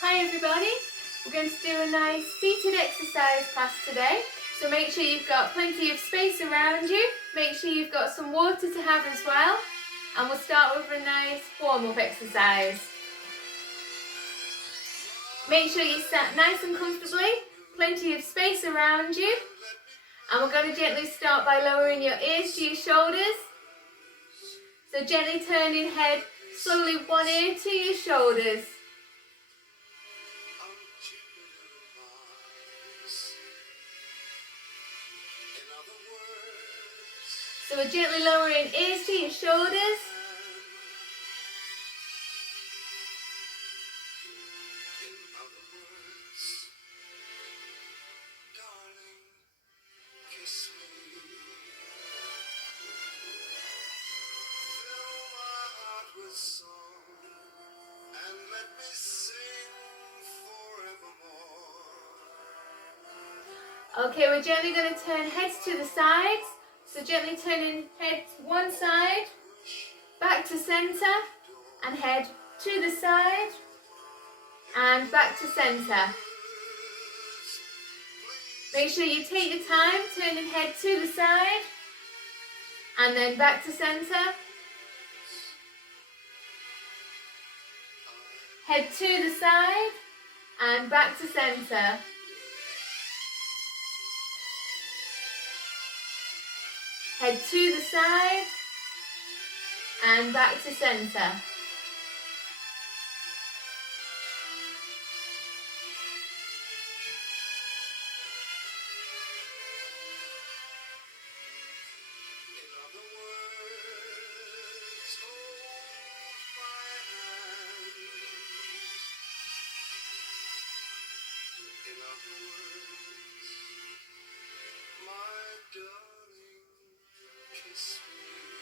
Hi everybody, we're going to do a nice seated exercise class today. So make sure you've got plenty of space around you, make sure you've got some water to have as well. And we'll start with a nice warm-up exercise. Make sure you sat nice and comfortably, plenty of space around you. And we're going to gently start by lowering your ears to your shoulders. So gently turning head, slowly one ear to your shoulders. So we're gently lowering ears to your shoulders. Okay, we're gently going to turn heads to the sides. So gently turning head one side, back to centre, and head to the side, and back to centre. Make sure you take your time, turning head to the side, and then back to centre. Head to the side, and back to centre. Head to the side and back to centre.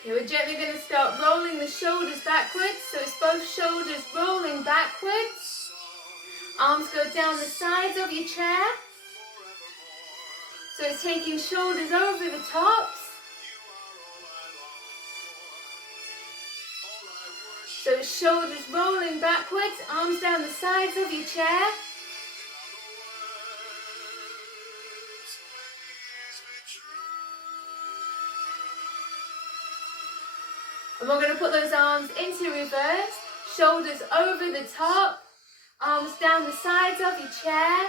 Okay, we're gently going to start rolling the shoulders backwards, so it's both shoulders rolling backwards. Arms go down the sides of your chair. So it's taking shoulders over the tops. So it's shoulders rolling backwards, arms down the sides of your chair. And we're going to put those arms into reverse, shoulders over the top, arms down the sides of your chair.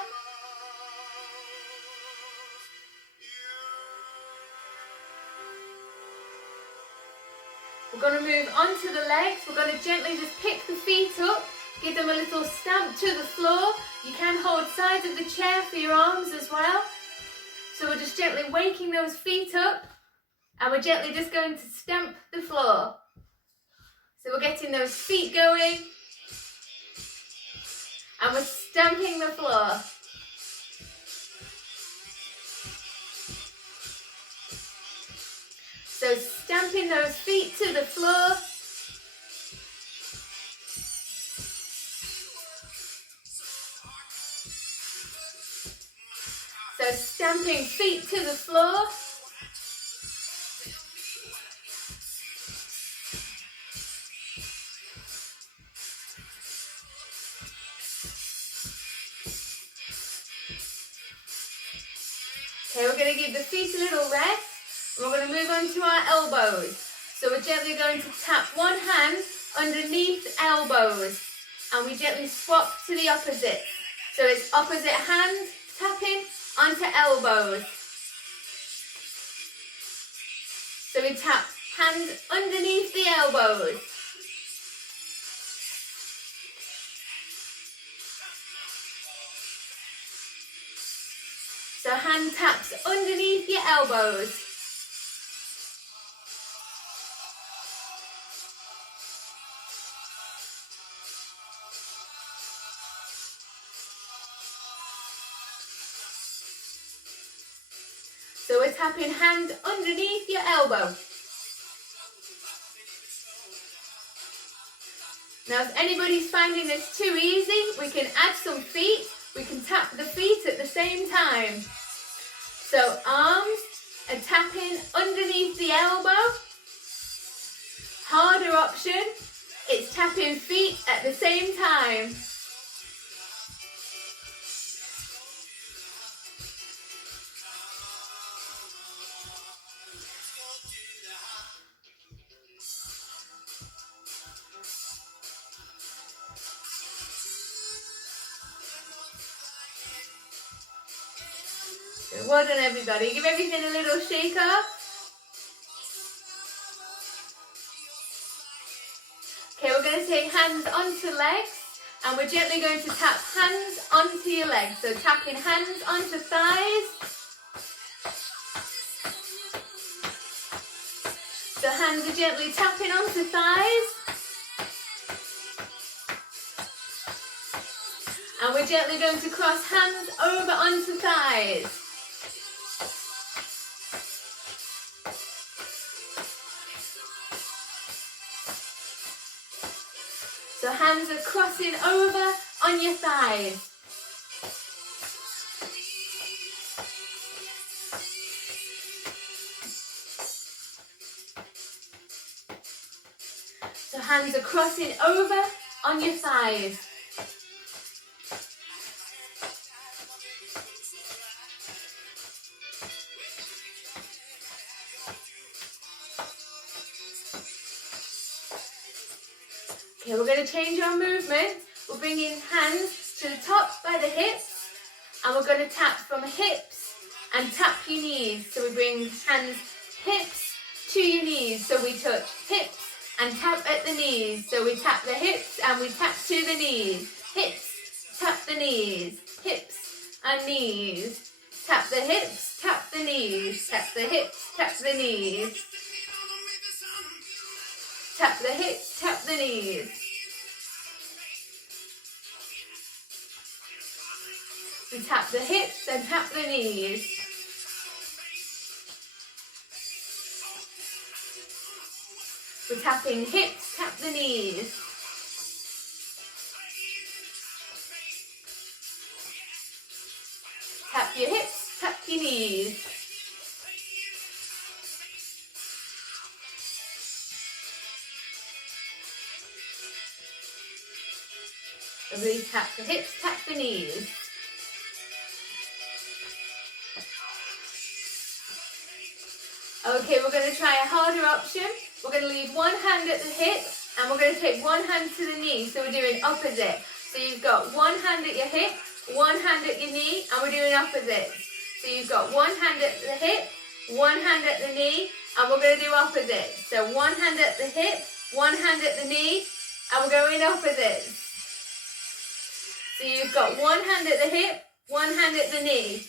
We're going to move onto the legs. We're going to gently just pick the feet up, give them a little stamp to the floor. You can hold sides of the chair for your arms as well. So we're just gently waking those feet up. And we're gently just going to stamp the floor. So we're getting those feet going. And we're stamping the floor. So stamping those feet to the floor. So stamping feet to the floor. Okay, we're going to give the feet a little rest. And we're going to move on to our elbows. So we're gently going to tap one hand underneath elbows. And we gently swap to the opposite. So it's opposite hand tapping onto elbows. So we tap hand underneath the elbows. So hand taps underneath your elbows. So we're tapping hand underneath your elbow. Now if anybody's finding this too easy, we can add some feet. We can tap the feet at the same time. So arms are tapping underneath the elbow. Harder option, it's tapping feet at the same time. Well done, everybody. Give everything a little shake up. Okay, we're going to take hands onto legs, and we're gently going to tap hands onto your legs. So tapping hands onto thighs. So hands are gently tapping onto thighs. And we're gently going to cross hands over onto thighs. So hands are crossing over on your thighs. So hands are crossing over on your thighs. Okay, we're going to change our movement. We're bringing hands to the top by the hips, and we're going to tap from hips and tap your knees. So we bring hands hips to your knees. So we touch hips and tap at the knees. So we tap the hips and we tap to the knees. Hips, tap the knees. Hips and knees. Tap the hips, tap the knees. Tap the hips, tap the knees. Tap the hips, tap the knees. We tap the hips and tap the knees. We're tapping hips, tap the knees. Tap your hips, tap your knees. And we tap the hips, tap the knees. Okay, we're going to try a harder option. We're going to leave one hand at the hip and we're going to take one hand to the knee. So we're doing opposite. So you've got one hand at your hip, one hand at your knee, and we're doing opposites. So you've got one hand at the hip, one hand at the knee, and we're going to do opposites. So one hand at the hip, one hand at the knee, and we're going opposites. So you've got one hand at the hip, one hand at the knee,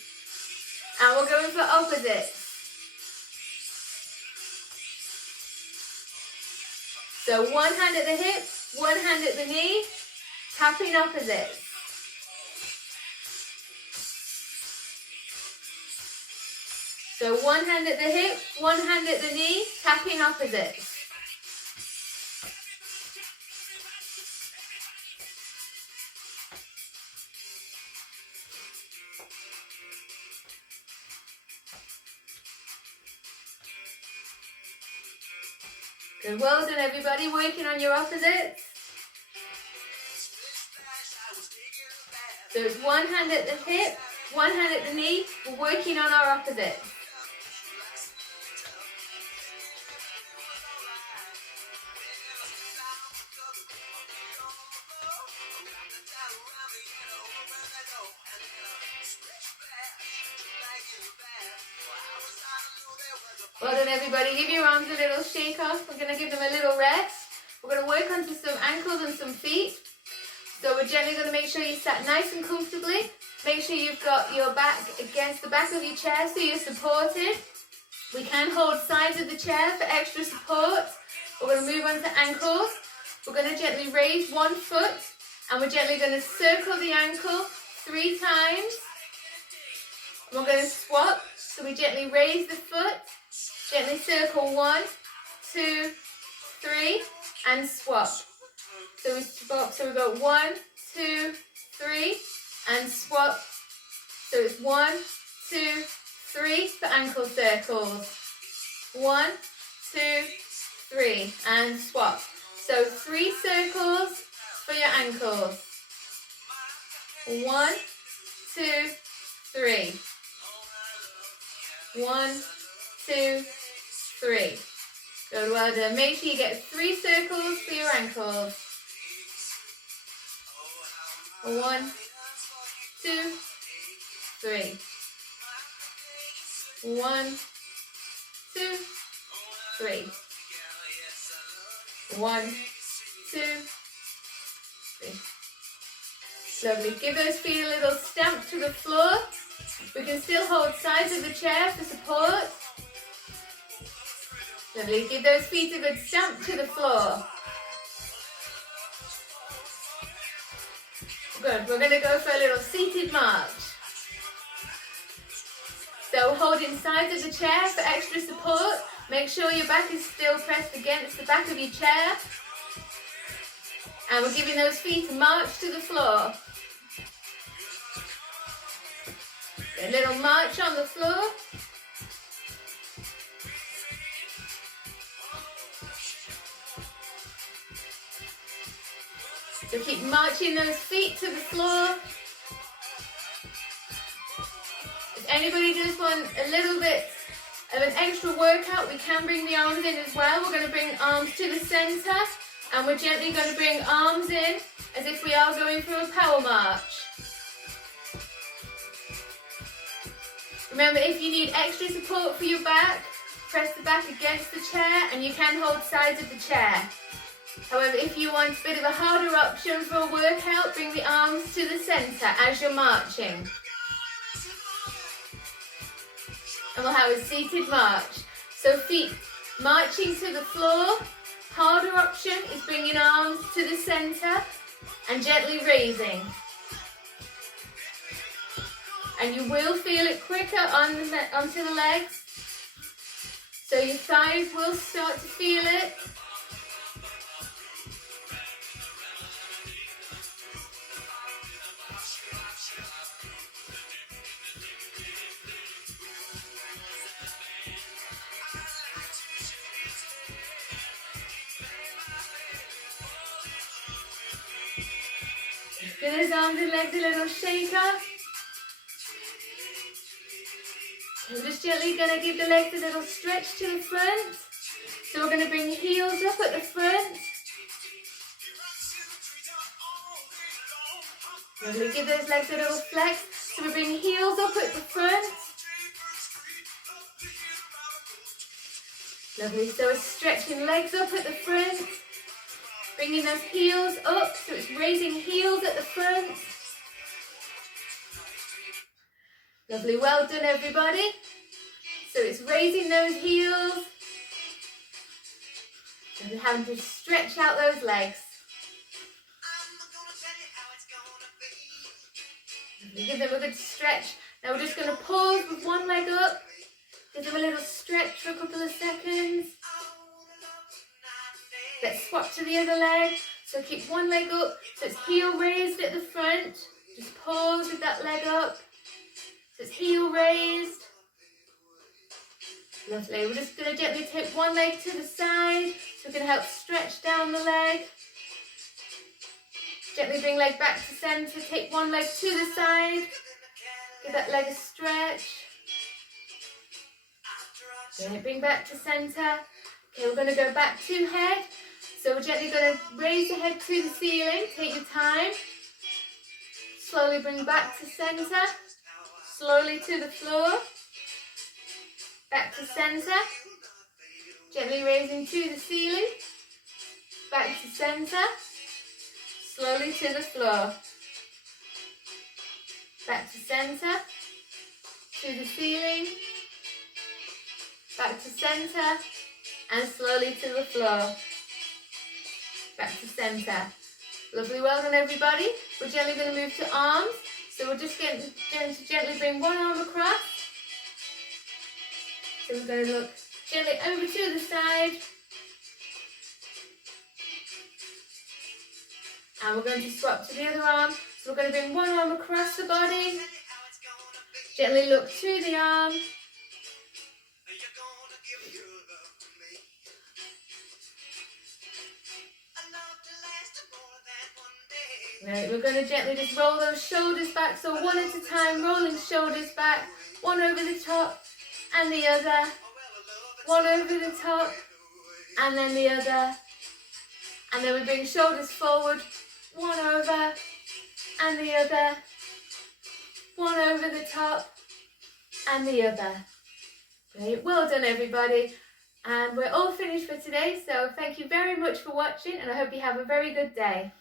and we're going for opposites. So one hand at the hip, one hand at the knee, tapping opposites. So one hand at the hip, one hand at the knee, tapping opposites. Good, well done everybody, working on your opposites. So it's one hand at the hip, one hand at the knee, we're working on our opposites. Well done everybody, give your arms a little shake off. We're going to give them a little rest. We're going to work onto some ankles and some feet. So we're gently going to make sure you sat nice and comfortably. Make sure you've got your back against the back of your chair so you're supported. We can hold sides of the chair for extra support. We're going to move on to ankles. We're going to gently raise one foot and we're gently going to circle the ankle 3 times. And we're going to swap. So we gently raise the foot, gently circle 1, 2, 3, and swap. So we swap, so we go 1, 2, 3, and swap. So it's 1, 2, 3 for ankle circles. 1, 2, 3, and swap. So 3 circles for your ankles. 1, 2, 3. 1, 2, 3. Good, well done. Make sure you get 3 circles for your ankles. 1, 2, 3. 1, 2, 3. 1, 2, 3. Lovely. Give those feet a little stamp to the floor. We can still hold sides of the chair for support. Lovely. Give those feet a good stamp to the floor. Good. We're going to go for a little seated march. So holding sides of the chair for extra support. Make sure your back is still pressed against the back of your chair. And we're giving those feet a march to the floor. A little march on the floor. So keep marching those feet to the floor. If anybody does want a little bit of an extra workout, we can bring the arms in as well. We're going to bring arms to the centre, and we're gently going to bring arms in as if we are going through a power march. Remember, if you need extra support for your back, press the back against the chair and you can hold sides of the chair. However, if you want a bit of a harder option for a workout, bring the arms to the centre as you're marching. And we'll have a seated march. So feet marching to the floor. Harder option is bringing arms to the centre and gently raising. And you will feel it quicker onto the legs. So your thighs will start to feel it. Give those arms and legs a little shaker. We're just gently going to give the legs a little stretch to the front. So we're going to bring heels up at the front. We're going to give those legs a little flex. So we bring heels up at the front. Lovely. So we're stretching legs up at the front. Bringing those heels up. So it's raising heels at the front. Lovely, well done everybody. So it's raising those heels and having to stretch out those legs. Lovely. Give them a good stretch. Now we're just going to pause with one leg up. Give them a little stretch for a couple of seconds. Let's swap to the other leg. So keep one leg up. So it's heel raised at the front. Just pause with that leg up. So it's heel raised. Lovely. We're just going to gently take one leg to the side. So we're going to help stretch down the leg. Gently bring leg back to centre. Take one leg to the side. Give that leg a stretch. Then bring back to centre. Okay, we're going to go back to head. So we're gently going to raise the head to the ceiling. Take your time. Slowly bring back to centre. Slowly to the floor. Back to centre. Gently raising to the ceiling. Back to centre. Slowly to the floor. Back to centre. To the ceiling. Back to centre. And slowly to the floor. Back to centre. Lovely, well done everybody. We're gently going to move to arms. So we're just going to gently bring one arm across. So we're going to look gently over to the side. And we're going to swap to the other arm. So we're going to bring one arm across the body. Gently look to the arm. Right, we're going to gently just roll those shoulders back. So one at a time, rolling shoulders back. One over the top and the other. One over the top and then the other. And then we bring shoulders forward. One over and the other. One over the top and the other. Great, well done everybody. And we're all finished for today, so thank you very much for watching and I hope you have a very good day.